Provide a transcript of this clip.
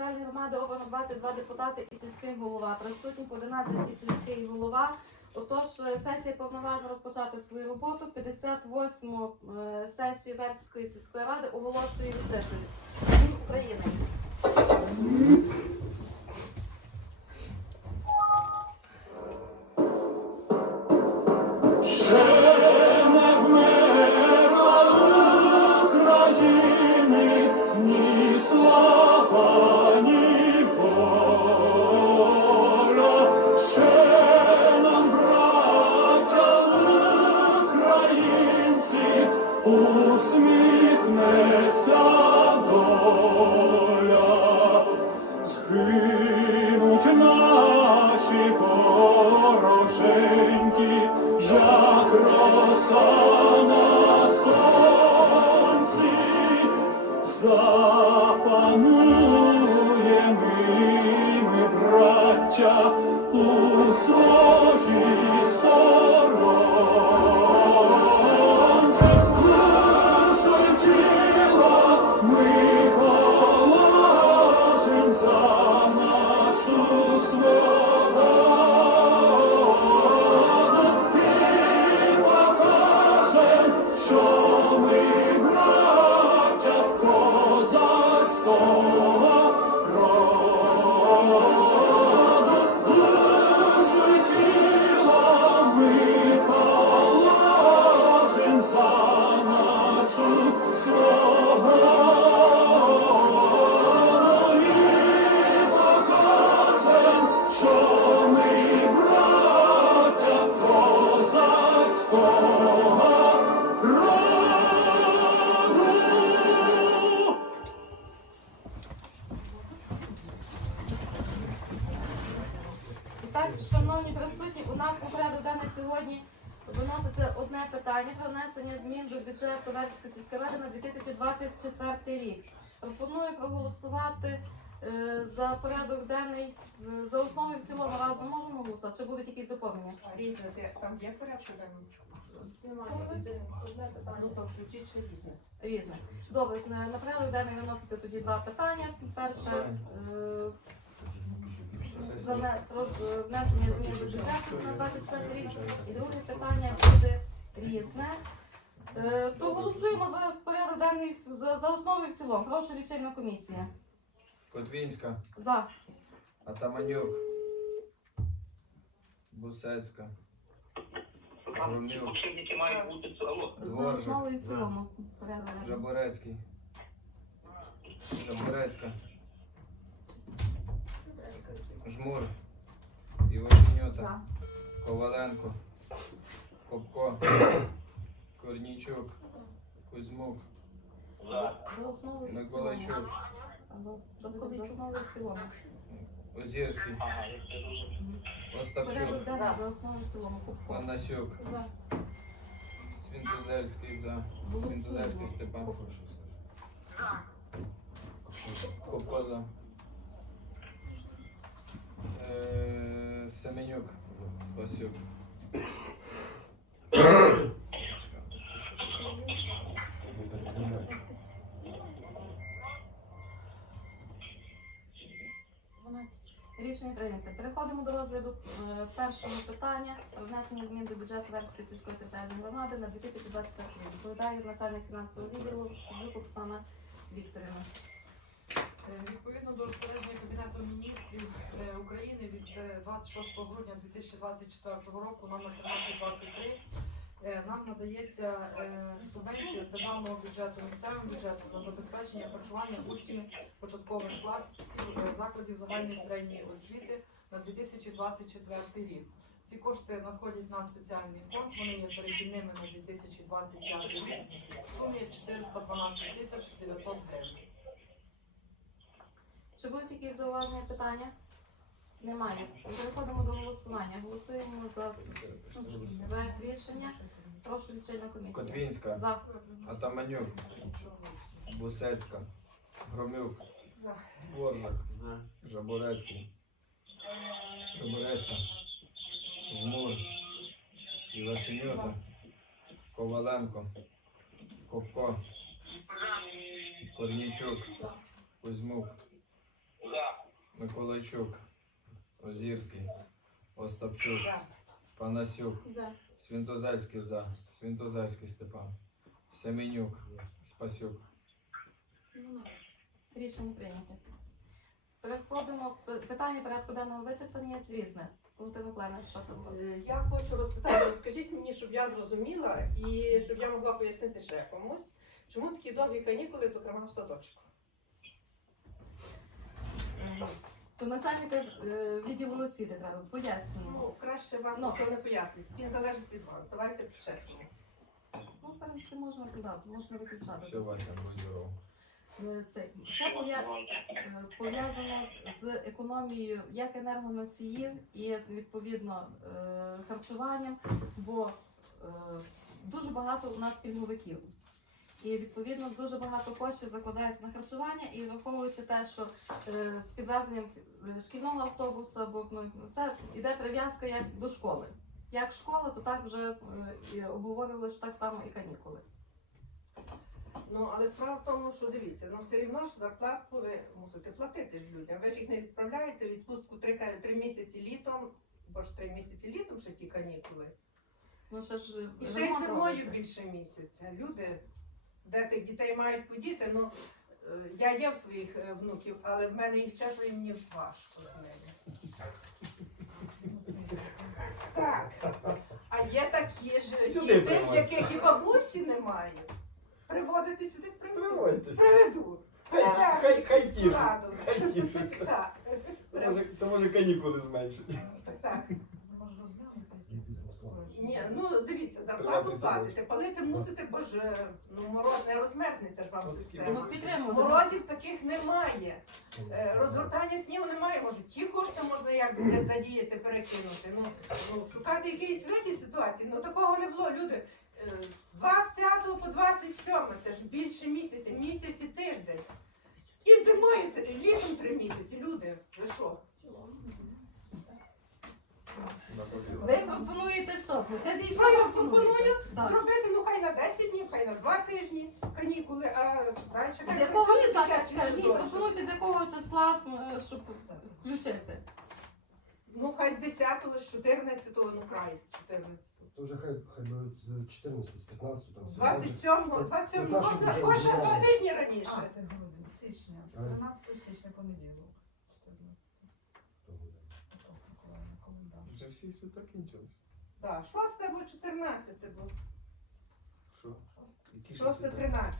територіальної громади обрано 22 депутати і сільський голова. Присутніх 11 і сільський голова. Отож, е, сесія повноважна розпочати свою роботу. 58-му е, сесію Вербської сільської ради оголошую відкритою. України запанує ми, браття, у своїй сторонці. Так, шановні присутні, у нас на порядок денний сьогодні виноситься одне питання про внесення змін до бюджету Верської сільської ради на 2024 рік. Пропоную проголосувати е, за порядок денний е, за основу і в цілому разом можемо голосувати, чи будуть якісь доповнення? Різне, ти- там є порядок денний? Немає. Одне питання. Ну, то включіть ще різне. Різне. Добре, на, на порядок денний виноситься тоді два питання. Перше е, про внесення змін до бюджету на 24 рік. І друге питання буде різне. Е, то голосуємо за порядок денний за, за основу і в цілому. Прошу лічильна комісія. Котвінська, За. Атаманюк, Бусецька, Громюк, мають бути. За Дворжик. основу і в цілому. Порядок денний. Жаборецький, Жаборецька, Жмур, Івашенюта, За. Коваленко, Копко, Корнійчук, Кузьмук, За. За основу і в цілому. Миколайчук, Або добре, за основу і в цілому. Озірський, Ага, я це розумію. Порядок Остапчук, денний за основу і в цілому. Кубко. Панасюк, За. Свінтузельський за Свінтузельський Степан. Копко за. Семенюк, Спасюк. Рішення прийнято. Переходимо до розгляду е, першого питання про внесення змін до бюджету Верської сільської територіальної громади на 2024 рік. Відповідає начальник фінансового відділу Люк Оксана Вікторівна. Е, Відповідно до розпорядження Кабінету міністрів е, України від е, 26 грудня 2024 року номер 1323 е, нам надається е, субвенція з державного бюджету місцевим бюджетом на забезпечення харчування учнів початкових класів е, закладів загальної середньої освіти на 2024 рік. Ці кошти надходять на спеціальний фонд. Вони є перехідними на 2025 рік в сумі 412 тисяч 900 гривень. Чи будуть якісь зауваження питання? Немає. Переходимо до голосування. Голосуємо за проект рішення. Прошу лічильна комісія. Котвінська, За. Атаманюк, Бусецька, Громюк, За. Боржак, Жаборецький, Жаборецька, Жмур, Івашенюта, Коваленко, Копко, Корнійчук, Кузьмук, Миколайчук, Озірський, Остапчук, За. Панасюк, За. Свінтозерський за, Свінтозерський Степан, Семенюк, Спасюк. Рішення прийнято. Переходимо питання порядку денного вичерпання різне. Валентина Плена, що там у вас? Е, Я хочу розпитати, розкажіть мені, щоб я зрозуміла і щоб я могла пояснити ще комусь, чому такі довгі канікули, зокрема в садочку. То начальника е, відділу освіти треба пояснюємо. Ну, краще вам Ну. ніхто не пояснить. Він залежить від вас. Давайте чесно. Ну, в принципі, можна додати, можна виключати. Все, Вася, будь здоров. Е, Це все пов'я- е, пов'язано з економією як енергоносіїв і відповідно е, харчуванням, бо е, дуже багато у нас пільговиків. І відповідно дуже багато коштів закладається на харчування, і враховуючи те, що е, з підвезенням е, шкільного автобуса, бо ну, все іде прив'язка як до школи. Як школа, то так вже е, обговорювали, що так само і канікули. Ну, але справа в тому, що дивіться, ну все рівно ж зарплату ви мусите платити ж людям. Ви ж їх не відправляєте в відпустку три, три місяці літом, бо ж три місяці літом ще ті канікули. Ну, ще ж І ще й зимою робиться. більше місяця. Люди, де тих дітей мають подіти, ну е, я є в своїх е, внуків, але в мене їх четверо і мені важко з ними. Так. А є такі ж Сюди діти, в яких і бабусі немає. Приводити сюди. Приводьтеся. Приведу. Хай, хай, хай тішиться. Хай тішиться. Так. То може, канікули зменшить. Так. Ні, ну дивіться, зарплату Приватний платите, палити мусите, бо ж ну, мороз не розмерзнеться ж вам Ну, система. Ну, підтримуємо. Морозів таких немає. Е, Розгортання снігу немає. Може, ті кошти можна як десь задіяти, перекинути. Ну, ну шукати якісь вихід з ситуації. Ну такого не було. Люди е, з 20 по 27, це ж більше місяця, місяць і тиждень. І зимою, три- літом три місяці. Люди, ви що? Ви пропонуєте що? Ну, Кажіть, Що я пропоную? Зробити ну хай на 10 днів, хай на 2 тижні канікули, а далі З якого числа? Кажіть, пропонуйте з якого числа, е, щоб включити. Ну хай з 10-го, з 14-го, ну край з 14-го. То вже хай, хай буде з 14, з 15, там. З з 27-го, 27-го, це можна, наше можна вже два вже. тижні раніше. А, це грудень, січня, з 13 січня понеділок. 14. Вже всі свята кінчилися. Так, 6 або 14 бо Що? 6 свята? 13